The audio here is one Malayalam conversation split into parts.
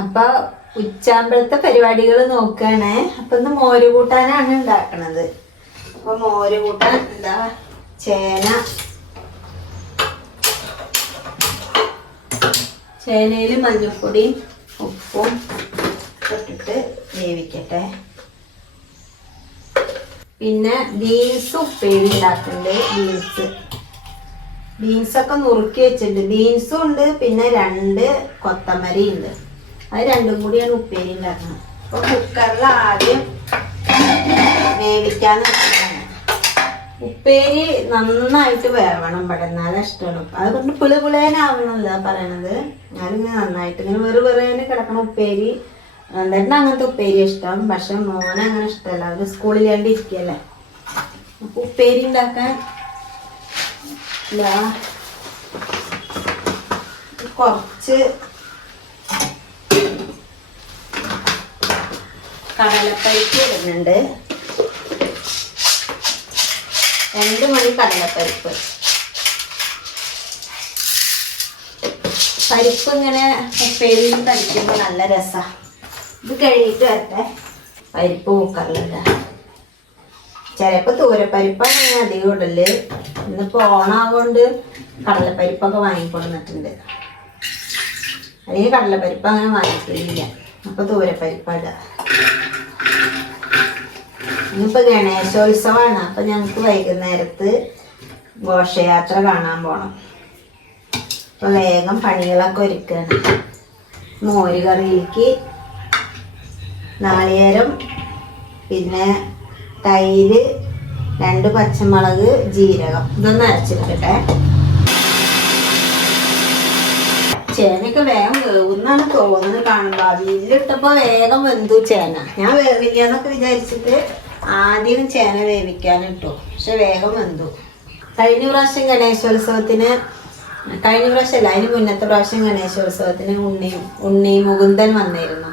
അപ്പൊ ഉച്ചാമ്പഴത്തെ പരിപാടികൾ നോക്കുകയാണേ. അപ്പൊ ഇന്ന് മോര് കൂട്ടാനാണ് ഉണ്ടാക്കണത്. അപ്പൊ മോര് കൂട്ടാൻ എന്താ? ചേന. ചേനയിൽ മഞ്ഞൾപ്പൊടിയും ഉപ്പും ഇട്ടിട്ട് വേവിക്കട്ടെ. പിന്നെ ബീൻസ് ഉപ്പേരി ഉണ്ടാക്കുന്നുണ്ട് ബീൻസ്. ബീൻസ് ഒക്കെ നുറുക്കി വെച്ചിട്ടുണ്ട്. ബീൻസും ഉണ്ട് പിന്നെ രണ്ട് കൊത്തമരി ഉണ്ട്. അത് രണ്ടും കൂടിയാണ് ഉപ്പേരി ഉണ്ടാക്കുന്നത് അപ്പൊ കുക്കറിൽ ആദ്യം വേവിക്കാൻ വെച്ചിട്ടാണ്. ഉപ്പേരി നന്നായിട്ട് വേവണം ഇവിടെ. എന്നാലും ഇഷ്ടമാണ്. അതുകൊണ്ട് പുളി പുളേനാവണമല്ല പറയണത്. ഞാനിങ്ങനെ നന്നായിട്ട് ഇങ്ങനെ വെറു വെറുതെ കിടക്കണ ഉപ്പേരി. എന്തായിട്ട് അങ്ങനത്തെ ഉപ്പേരി ഇഷ്ടം. പക്ഷെ മോനെ അങ്ങനെ ഇഷ്ടമല്ല. അവർ സ്കൂളിൽ ഇരിക്കല്ലേ. അപ്പൊ ഉപ്പേരി ഉണ്ടാക്കാൻ കുറച്ച് കടലപ്പരിപ്പ് ഇടുന്നുണ്ട്. രണ്ട് മണി കടലപ്പരിപ്പ്. പരിപ്പ് ഇങ്ങനെ ഉപ്പേരിയിൽ കഴിക്കുമ്പോൾ നല്ല രസമാണ് ഇത് കഴിഞ്ഞിട്ട് വരട്ടെ. പരിപ്പ് കുക്കറിലിട്ട്. ചിലപ്പോൾ തൂരപ്പരിപ്പാണ് ഞാൻ അധികം ഇടൽ. ഇന്നിപ്പോൾ ഓണാകൊണ്ട് കടലപ്പരിപ്പൊക്കെ വാങ്ങിക്കൊടുന്നിട്ടുണ്ട്. അല്ലെങ്കിൽ കടലപ്പരിപ്പ് അങ്ങനെ വാങ്ങിക്കില്ല അപ്പോൾ തൂരപ്പരിപ്പാണ് ഇടുക ഇന്നിപ്പോൾ ഗണേശോത്സവമാണ്. അപ്പം ഞങ്ങൾക്ക് വൈകുന്നേരത്ത് ഘോഷയാത്ര കാണാൻ പോകണം അപ്പോൾ വേഗം പണികളൊക്കെ ഒരുക്കുകയാണ് മോര് കറിയിലേക്ക് നാളികേരം പിന്നെ തൈര് രണ്ട് പച്ചമുളക് ജീരകം. ഇതൊന്ന് അരച്ചെടുക്കട്ടെ ചേനയൊക്കെ വേഗം വേവുന്നാണ് തോന്നുന്നത് കാണുമ്പോൾ അവിയിലിട്ടപ്പോൾ വേഗം വെന്തു ചേന. ഞാൻ വേവില്ല എന്നൊക്കെ വിചാരിച്ചിട്ട് ആദ്യം ചേന വേവിക്കാനിട്ടു പക്ഷെ വേഗം വെന്തു. കഴിഞ്ഞ പ്രാവശ്യം ഗണേശോത്സവത്തിന് കഴിഞ്ഞ പ്രാവശ്യമല്ല അതിന് മുന്നത്തെ പ്രാവശ്യം ഗണേശോത്സവത്തിന് ഉണ്ണി ഉണ്ണി മുകുന്ദൻ വന്നിരുന്നു.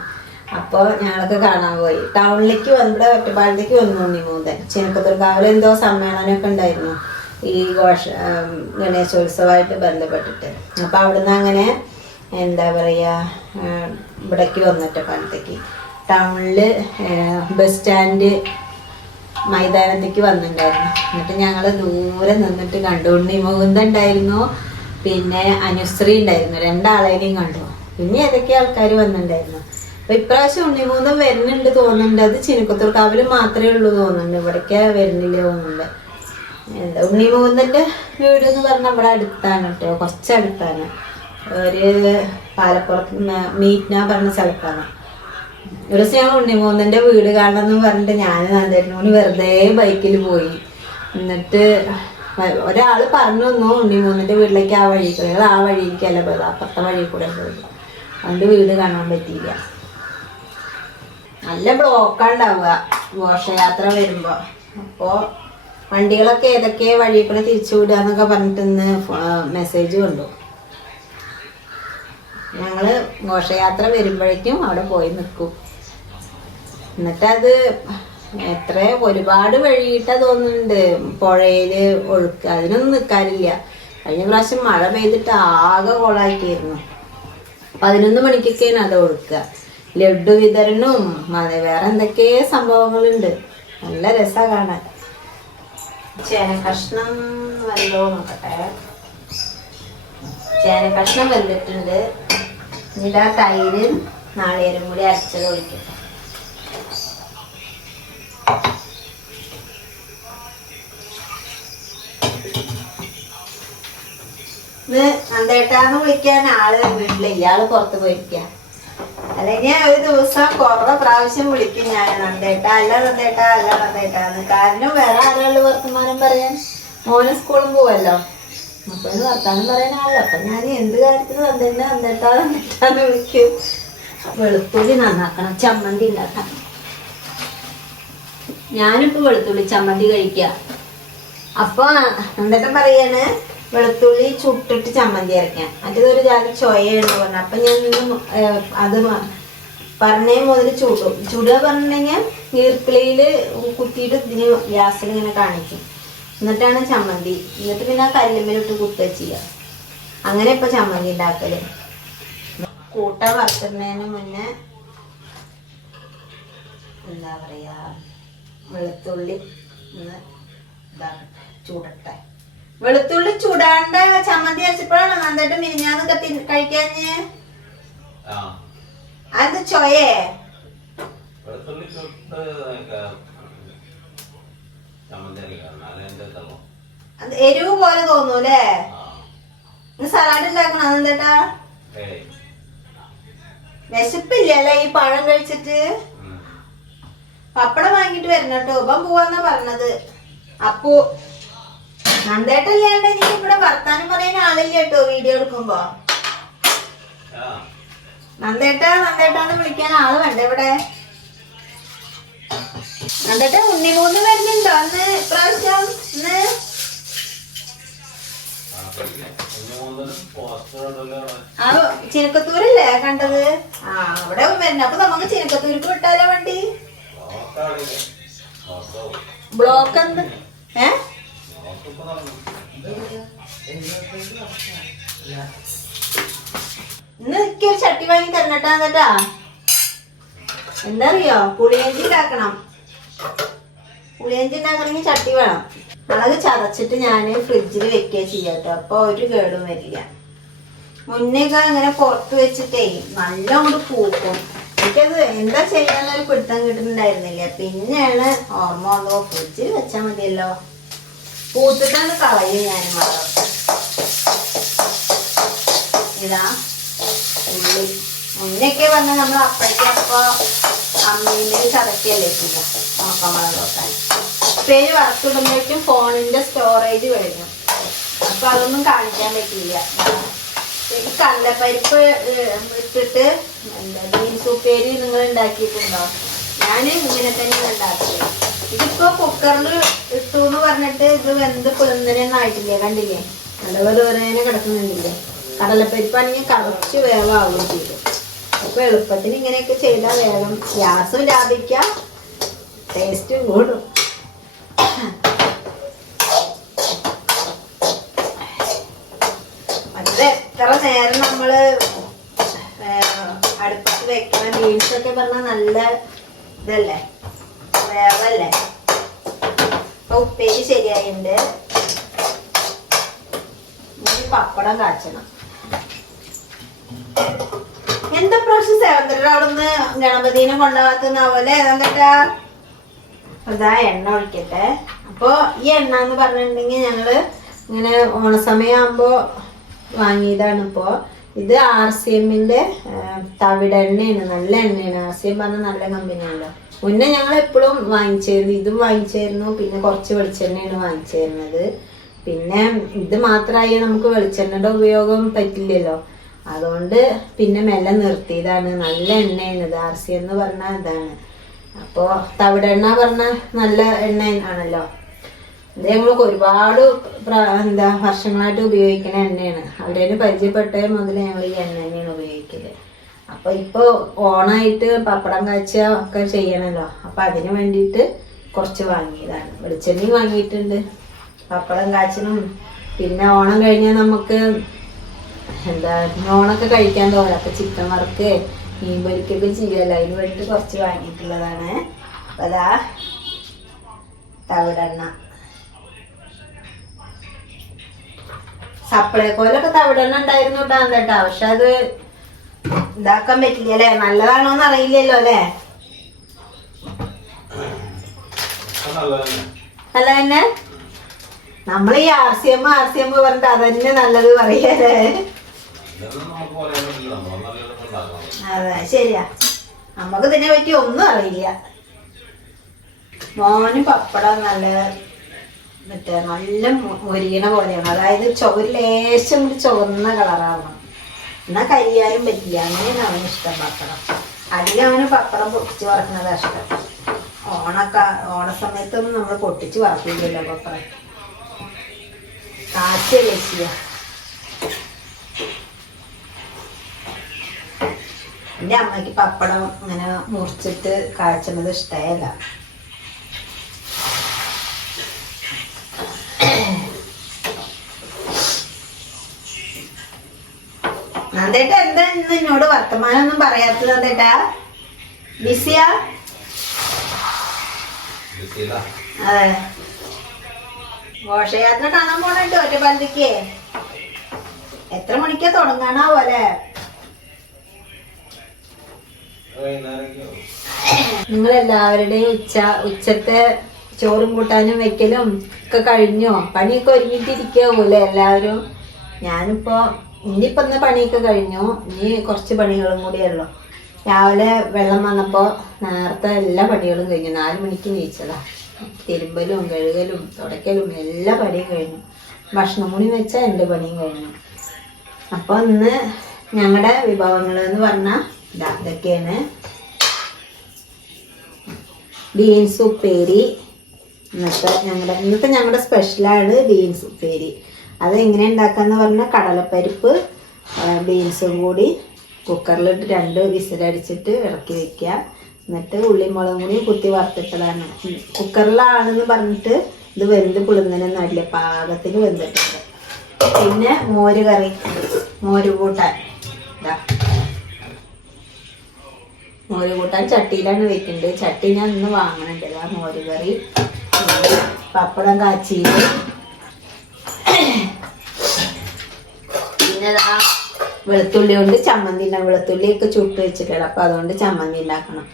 അപ്പോൾ ഞങ്ങൾക്ക് കാണാൻ പോയി. ടൗണിലേക്ക് ഇവിടെ ഒറ്റപ്പാലത്തേക്ക് വന്നു ഉണ്ണി മുകുന്ദൻ. ചിനക്കത്തൂർക്കാവിൽ എന്തോ സമ്മേളനമൊക്കെ ഉണ്ടായിരുന്നു ഈ ഘോഷ ഗണേശോത്സവമായിട്ട് ബന്ധപ്പെട്ടിട്ട്. അപ്പോൾ അവിടുന്ന് അങ്ങനെ എന്താ പറയുക ഇവിടേക്ക് വന്നിട്ട് ഒറ്റപ്പാലത്തേക്ക്. ടൗണിൽ ബസ് സ്റ്റാൻഡ് മൈതാനത്തേക്ക് വന്നിട്ടുണ്ടായിരുന്നു. എന്നിട്ട് ഞങ്ങൾ ദൂരെ നിന്നിട്ട് കണ്ടു. ഉണ്ണി മുകുന്ദ ഉണ്ടായിരുന്നു. പിന്നെ അനുശ്രീ ഉണ്ടായിരുന്നു. രണ്ടാളേനെയും കണ്ടു. പിന്നെ ഏതൊക്കെ ആൾക്കാർ വന്നിട്ടുണ്ടായിരുന്നു. അപ്പൊ ഇപ്രാവശ്യം ഉണ്ണി മുകുന്ദൻ വരുന്നുണ്ട് തോന്നുന്നുണ്ട്. അത് ചിനക്കത്തൂർ കാവിൽ മാത്രമേ ഉള്ളൂ തോന്നുന്നുണ്ട്. ഇവിടേക്ക് വരുന്നില്ല തോന്നുന്നുണ്ട്. എന്താ ഉണ്ണിമൂന്നിന്റെ വീട് എന്ന് പറഞ്ഞാൽ ഇവിടെ അടുത്താണ് കേട്ടോ. കുറച്ചടുത്താണ്. ഒരു പാലപ്പുറത്ത് മീറ്റ്ന പറഞ്ഞ സ്ഥലത്താണ്. ഒരു ദിവസം ഞാൻ വീട് കാണണമെന്ന് പറഞ്ഞിട്ട് ഞാൻ നന്ദേട്ടനോട് വെറുതെ ബൈക്കിൽ പോയി. എന്നിട്ട് ഒരാൾ പറഞ്ഞു തന്നു ഉണ്ണിമൂന്നന്റെ വീട്ടിലേക്ക് ആ വഴി ഞങ്ങൾ ആ വഴിയിലേക്കല്ല പോയത് അപ്പുറത്തെ വഴി കൂടെ പോയത്. അതുകൊണ്ട് വീട് കാണാൻ പറ്റിയില്ല. നല്ല ബ്ലോക്ക് ഉണ്ടാവുക ഘോഷയാത്ര വരുമ്പോ. അപ്പോ വണ്ടികളൊക്കെ ഏതൊക്കെ വഴി കൂടെ തിരിച്ചു വിടുക പറഞ്ഞിട്ട് ഇന്ന് മെസ്സേജ് കൊണ്ടു. ഞങ്ങൾ ഘോഷയാത്ര വരുമ്പോഴേക്കും അവിടെ പോയി നിൽക്കും. എന്നിട്ടത് എത്ര ഒരുപാട് വഴിയിട്ടാ തോന്നുന്നുണ്ട്. പുഴയിൽ ഒഴുക്ക് അതിനൊന്നും നിൽക്കാനില്ല കഴിഞ്ഞ പ്രാവശ്യം മഴ പെയ്തിട്ട് ആകെ കോളാക്കിയിരുന്നു പതിനൊന്ന് മണിക്കൊക്കെയാണ് അത് ഒഴുക്കുക. ലഡു വിതരണവും അതെ വേറെ എന്തൊക്കെ സംഭവങ്ങളുണ്ട്. നല്ല രസാ കാണാൻ. ചേന കഷ്ണം വല്ലോ നോക്കട്ടെ. ചേന കഷ്ണം വെന്തിട്ടുണ്ട് ഇതാ തൈര് നാളികേരം കൂടി അരച്ചത് ഒഴിക്കും ഇത് നന്ദേട്ടാന്ന് വിളിക്കാൻ ആൾ വീട്ടിലില്ല ഇയാൾ പുറത്ത് പോയിരിക്ക. അല്ലെങ്കിൽ ഒരു ദിവസം കുറെ പ്രാവശ്യം വിളിക്കും ഞാൻ നന്ദേട്ട അല്ല നന്ദേട്ട അല്ല നന്ദേട്ടാന്ന് കാരണം വേറെ ആളുകൾ വർത്തമാനം പറയാൻ? മോനെ സ്കൂളും പോവല്ലോ. അപ്പൊ വർത്താനം പറയാൻ ആളല്ല. അപ്പൊ ഞാൻ എന്ത് കാര്യത്തിന് നന്ദേട്ട നന്ദേട്ടാ നന്ദേട്ടാന്ന് വിളിക്കും. വെളുത്തുള്ളി നന്നാക്കണം ചമ്മന്തി ഉണ്ടാക്കണം. ഞാനിപ്പോ വെളുത്തുള്ളി ചമ്മന്തി കഴിക്കുക അപ്പൊ എന്തൊക്കെ പറയാണ് വെളുത്തുള്ളി ചുട്ടിട്ട് ചമ്മന്തി അരയ്ക്കാം. മറ്റേത് ഒരു ജാതി ചൊയയുണ്ട് പറഞ്ഞു. അപ്പം ഞാൻ നിന്നും അത് പറഞ്ഞേ മുതൽ ചൂടും. ചൂടുക പറഞ്ഞിട്ടുണ്ടെങ്കിൽ ഈർക്കിളിയിൽ കുത്തിയിട്ട് ഇതിന് ഗ്യാസിൽ ഇങ്ങനെ കാണിക്കും. എന്നിട്ടാണ് ചമ്മന്തി. എന്നിട്ട് പിന്നെ ആ കല്ലുമ്മലിട്ട് കുത്തുക ചെയ്യുക അങ്ങനെ ഇപ്പം ചമ്മന്തി ഉണ്ടാക്കൽ. കൂട്ട വറുത്തുന്നതിന് മുന്നേ എന്താ പറയുക വെളുത്തുള്ളി ഒന്ന് ഇതാക്കട്ടെ ചൂടട്ടെ. വെളുത്തുള്ളി ചൂടാണ്ട ചമ്മന്തി അരച്ചപ്പോഴാണ് നന്നായിട്ട് മിനിഞ്ഞാന്നൊക്കെ കഴിക്കാഞ്ഞ് അത് ചോയേ? വെളുത്തുള്ളി ചുട്ട് അത് എരിവ് പോലെ തോന്നൂലേ? സലാഡ് ഉണ്ടാക്കണം അതെന്താ ഏയ് വിശപ്പില്ലല്ലേ ഈ പഴം കഴിച്ചിട്ട്. പപ്പടം വാങ്ങിട്ട് വരണം കേട്ടോ. ഇപ്പം പോവാന്നാ പറഞ്ഞത്. അപ്പു നന്ദേട്ടല്ലാണ്ട് എനിക്ക് ഇവിടെ വർത്താനം പറയാൻ ആളില്ല കേട്ടോ വീഡിയോ എടുക്കുമ്പോ? നന്ദേട്ട നന്ദേട്ടാന്ന് വിളിക്കാൻ ആൾ വേണ്ട ഇവിടെ. നന്ദേട്ട ഉണ്ണിമൂന്ന് വരുന്നുണ്ടോ? അന്ന് ഇപ്രാവശ്യം ഇന്ന്? ആ മൂന്ന് ചിനക്കത്തൂരല്ലേ കണ്ടത്? ആ അവിടെ വരണം അപ്പൊ നമുക്ക് ചിനക്കത്തൂർക്ക് വിട്ടാലോ വണ്ടി? ബ്ലോക്ക് എന്ത് ഏ ബ്ലോക്ക് ഇപ്പൊ നടന്നു ചട്ടി വാങ്ങി തരണട്ടാ കേട്ടാ എന്താറിയോ പുളിയഞ്ചി ഉണ്ടാക്കണം. പുളിയഞ്ചി ഉണ്ടാക്കണമെങ്കിൽ ചട്ടി വേണം. മുളക് ചതച്ചിട്ട് ഞാൻ ഫ്രിഡ്ജിൽ വെക്കുക ചെയ്യാട്ടോ. അപ്പൊ ഒരു കേടും വരില്ല. മുന്നേക്കാ അങ്ങനെ പുറത്ത് വെച്ചിട്ടേ നല്ല കൊണ്ട് പൂക്കും. എനിക്കത് എന്താ ചെയ്യാന്നൊരു പിടുത്തം കിട്ടുന്നുണ്ടായിരുന്നില്ല. പിന്നെയാണ് ഓർമ്മ വന്നോ ഫ്രിഡ്ജിൽ വെച്ചാൽ മതിയല്ലോ. പൂത്തിട്ടാണ് കളയും ഞാൻ മുളക് ഇതാ ഉള്ളി. മുന്നൊക്കെ പറഞ്ഞാൽ നമ്മൾ അപ്പഴത്തേക്കപ്പോ അമ്മീനെ ചതക്കിയല്ലേ ചെയ്യുക ഉണക്കമുളക് നോക്കാൻ പേര് വറുത്തിടുമ്പോഴേക്കും ഫോണിന്റെ സ്റ്റോറേജ് വരുന്നു അപ്പൊ അതൊന്നും കാണിക്കാൻ പറ്റില്ല ഈ കടലപ്പരിപ്പ് ഏഹ്, ഇട്ടിട്ട് എന്താ ബീൻസ് ഉപ്പേരി നിങ്ങൾ ഉണ്ടാക്കിയിട്ടുണ്ടോ ഞാൻ ഇങ്ങനെ തന്നെ ഉണ്ടാക്കിയത്. ഇതിപ്പോ കുക്കറിൽ ഇട്ടു എന്ന് പറഞ്ഞിട്ട് ഇത് വെന്ത് കുളന്നനൊന്നും ആയിട്ടില്ലേ? കണ്ടില്ലേ? നല്ല വെറുതെ കിടക്കുന്നുണ്ടില്ലേ? കടലപ്പരിപ്പാണെങ്കിൽ കറച്ച് വേവാവുകയും ചെയ്തു. അപ്പൊ എളുപ്പത്തിന് ഇങ്ങനെയൊക്കെ ചെയ്താൽ വേഗം. ഗ്യാസും ലാഭിക്കാം. ടേസ്റ്റും കൂടും. എത്ര നേരം നമ്മൾ അടുപ്പത്ത് വെക്കണ ബീൻസ് ഒക്കെ പറഞ്ഞാൽ നല്ല ഇതല്ലേ? വേവല്ലേ? ഉപ്പേരി ശരിയായിട്ടുണ്ട് പപ്പടം കാച്ചണം. എന്താ പ്രാവശ്യം സേവന്തരുടെ അവിടെ നിന്ന് ഗണപതിനെ കൊണ്ടുപോകാത്തുന്നാവല്ലേ ഏതാണ്ടാ അതാ എണ്ണ ഒഴിക്കട്ടെ. അപ്പൊ ഈ എണ്ണ എന്ന് പറഞ്ഞിട്ടുണ്ടെങ്കിൽ ഞങ്ങൾ ഇങ്ങനെ ഓണസമയമാകുമ്പോ വാങ്ങിയതാണ് ഇപ്പോ. ഇത് ആർ സി എമ്മിന്റെ തവിട എണ്ണയാണ് നല്ല എണ്ണയാണ്. ആർ സി എം പറഞ്ഞ നല്ല കമ്പനിയാണല്ലോ. മുന്നേ ഞങ്ങൾ എപ്പോഴും വാങ്ങിച്ചായിരുന്നു ഇതും വാങ്ങിച്ചായിരുന്നു പിന്നെ കുറച്ച് വെളിച്ചെണ്ണയാണ് വാങ്ങിച്ചിരുന്നത്. പിന്നെ ഇത് മാത്രമായി നമുക്ക് വെളിച്ചെണ്ണയുടെ ഉപയോഗം പറ്റില്ലല്ലോ. അതുകൊണ്ട് പിന്നെ മെല്ലെ നിർത്തിയതാണ്. നല്ല എണ്ണയാണ് ഇത് ആർ സി എന്ന് പറഞ്ഞാൽ ഇതാണ്. അപ്പോൾ തവിടെണ്ണ പറഞ്ഞാൽ നല്ല എണ്ണ ആണല്ലോ. ഇത് ഞങ്ങൾക്ക് ഒരുപാട് എന്താ വർഷങ്ങളായിട്ട് ഉപയോഗിക്കുന്ന എണ്ണയാണ്. അവിടെ പരിചയപ്പെട്ട മുതൽ ഞങ്ങൾ ഈ എണ്ണ തന്നെയാണ് ഉപയോഗിക്കൽ. അപ്പൊ ഇപ്പൊ ഓണായിട്ട് പപ്പടം കാച്ച ഒക്കെ ചെയ്യണല്ലോ. അപ്പൊ അതിന് വേണ്ടിയിട്ട് കുറച്ച് വാങ്ങിയതാണ്. വെളിച്ചെണ്ണയും വാങ്ങിയിട്ടുണ്ട്. പപ്പടം കാച്ചിനും പിന്നെ ഓണം കഴിഞ്ഞാൽ നമുക്ക് എന്താ ഓണൊക്കെ കഴിക്കാൻ തോന്നും അപ്പൊ ചിക്കൻ വറുക്ക് മീൻ പൊരിക്കൊക്കെ ചെയ്യല്ലോ. അതിന് വേണ്ടിയിട്ട് കുറച്ച് വാങ്ങിയിട്ടുള്ളതാണ്. അപ്പൊ അതാ തവിടെണ്ണ. സപ്ലൈ കോലൊക്കെ തവിടെണ്ണ ഉണ്ടായിരുന്നു കേട്ടാ. പക്ഷെ അത് ഇതാക്കാൻ പറ്റില്ല അല്ലേ നല്ലതാണോന്ന് അറിയില്ലല്ലോ അല്ലേ? നല്ല തന്നെ നമ്മൾ ഈ R C M R C M പറഞ്ഞിട്ട് അതന്നെ നല്ലത് പറയല്ലേ? അതെ ശരിയാ. നമുക്ക് ഇതിനെ പറ്റി ഒന്നും അറിയില്ല. മോന് പപ്പടം നല്ല മറ്റേ നല്ല മൊരിയണ പോലെയാണ്. അതായത് ചുവരിലേശം ചുവന്ന കളറാവണം. എന്നാ കരിയാനും പറ്റില്ല. അങ്ങനെയാണ് അവന് ഇഷ്ടം പപ്പടം. അധികം അവന് പപ്പടം പൊട്ടിച്ച് വറക്കുന്നതാ ഇഷ്ടം. ഓണക്ക ഓണ സമയത്തൊന്നും നമ്മൾ പൊട്ടിച്ച് വറക്കില്ലല്ലോ പപ്പടം. കാച്ചല്ലേ ചേച്ചിയ. എന്റെ അമ്മയ്ക്ക് പപ്പടം ഇങ്ങനെ മുറിച്ചിട്ട് കാച്ചുന്നത് ഇഷ്ടമല്ല അതേട്ടാ എന്താ ഇന്ന് എന്നോട് വർത്തമാനം ഒന്നും പറയാത്തത് അതേട്ടാ ബിസിയാ. അതെ. ഘോഷയാത്ര കാണാൻ പോണുണ്ട് പന്തിക്ക് എത്ര മണിക്കാ തുടങ്ങാനാ പോലെ? നിങ്ങൾ എല്ലാവരുടെയും ഉച്ച ഉച്ചത്തെ ചോറും കൂട്ടാനും വെക്കലും ഒക്കെ കഴിഞ്ഞോ? പണിയൊക്കെ ഒരുങ്ങിട്ടിരിക്കാവൂലേ എല്ലാവരും? ഞാനിപ്പോ ഇനിയിപ്പോ ഇന്ന് പണിയൊക്കെ കഴിഞ്ഞു. ഇനി കുറച്ച് പണികളും കൂടിയേ ഉള്ളൂ. രാവിലെ വെള്ളം വന്നപ്പോൾ നേരത്തെ എല്ലാ പണികളും കഴിഞ്ഞു. നാല് മണിക്ക് നീച്ചതാ. തിരുമ്പലും കഴുകലും തുടയ്ക്കലും എല്ലാ പണിയും കഴിഞ്ഞു. ഭക്ഷണം കൂടി വെച്ചാൽ എന്റെ പണിയും കഴിഞ്ഞു. അപ്പോൾ ഇന്ന് ഞങ്ങളുടെ വിഭവങ്ങൾ എന്ന് പറഞ്ഞാൽ ഇതാ ഇതൊക്കെയാണ്. ബീൻസ് ഉപ്പേരി. ഇന്നത്തെ ഞങ്ങളുടെ ഇന്നത്തെ ഞങ്ങളുടെ സ്പെഷ്യലാണ് ബീൻസ് ഉപ്പേരി. അത് എങ്ങനെ ഉണ്ടാക്കാന്ന് പറഞ്ഞാൽ കടലപ്പരിപ്പ് ബീൻസും കൂടി കുക്കറിലിട്ട് രണ്ട് വിസിലടിച്ചിട്ട് ഇറക്കി വെക്കുക. എന്നിട്ട് ഉള്ളി മുളകും കൂടി കുത്തി വറുത്തിട്ടതാണ്. കുക്കറിലാണെന്ന് പറഞ്ഞിട്ട് ഇത് വെന്ത് പുളുന്നതിനൊന്നും അല്ല പാകത്തിന് വെന്തിട്ടുണ്ട്. പിന്നെ മോര് കറി മോര് കൂട്ടാൻ. ഇതാ മോര് കൂട്ടാൻ ചട്ടിയിലാണ് വെക്കുന്നത്. ചട്ടി ഞാൻ ഇന്ന് വാങ്ങണുണ്ട്. ആ മോര് കറി. പപ്പടം കാച്ചിയത് പിന്നെ വെളുത്തുള്ളി കൊണ്ട് ചമ്മന്തി ഉണ്ടാകും വെളുത്തുള്ളി ഒക്കെ ചുട്ട് വെച്ചിട്ടാണ്. അപ്പൊ അതുകൊണ്ട് ചമ്മന്തി ഉണ്ടാക്കണം.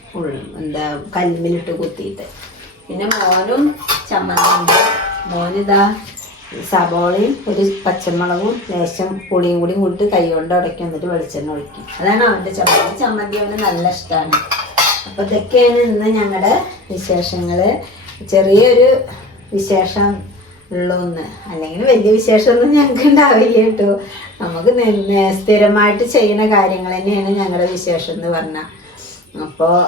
എന്താ കല്ലിമിലിട്ട് കുത്തിയിട്ട്. പിന്നെ മോനും ചമ്മന്തി ഉണ്ട്. മോനിതാ സബോളയും ഒരു പച്ചമുളകും ലേശം പുളിയും കൂടി കൂട്ടി കൈ കൊണ്ട് ഉടയ്ക്കും എന്നിട്ട് വെളിച്ചെണ്ണ ഒഴിക്കും. അതാണ് അവന്റെ ചമ്മന്തി. ചമ്മന്തി അവന് നല്ല ഇഷ്ടമാണ് അപ്പൊ ഇതൊക്കെയാണ് ഇന്ന് ഞങ്ങളുടെ വിശേഷങ്ങൾ. ചെറിയൊരു വിശേഷം ഉള്ളൂന്ന്. അല്ലെങ്കിൽ വലിയ വിശേഷമൊന്നും ഞങ്ങൾക്ക് ഉണ്ടാവില്ല കേട്ടോ. നമുക്ക് സ്ഥിരമായിട്ട് ചെയ്യുന്ന കാര്യങ്ങൾ തന്നെയാണ് ഞങ്ങളുടെ വിശേഷം എന്ന് പറഞ്ഞാൽ അപ്പോൾ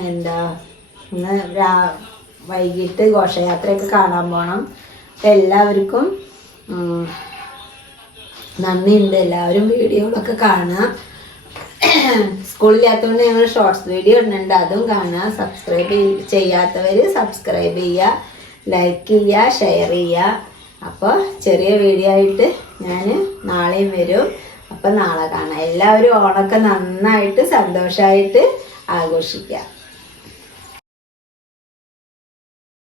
എന്താ ഇന്ന് രാ- വൈകിട്ട് ഘോഷയാത്രയൊക്കെ കാണാൻ പോകണം അപ്പം എല്ലാവർക്കും നന്ദിയുണ്ട്. എല്ലാവരും വീഡിയോകളൊക്കെ കാണുക. സ്കൂളില്ലാത്തതുകൊണ്ട് ഞങ്ങൾ ഷോർട്സ് വീഡിയോ ഇടുന്നുണ്ട്. അതും കാണുക. സബ്സ്ക്രൈബ് ചെയ്യാത്തവർ സബ്സ്ക്രൈബ് ചെയ്യുക. ലൈക്ക് ചെയ്യുക ഷെയർ ചെയ്യുക. അപ്പോൾ ചെറിയ വീഡിയോ ആയിട്ട് ഞാൻ നാളെയും വരും. അപ്പം നാളെ കാണാം. എല്ലാവരും ഓണമൊക്കെ നന്നായിട്ട് സന്തോഷമായിട്ട് ആഘോഷിക്കുക.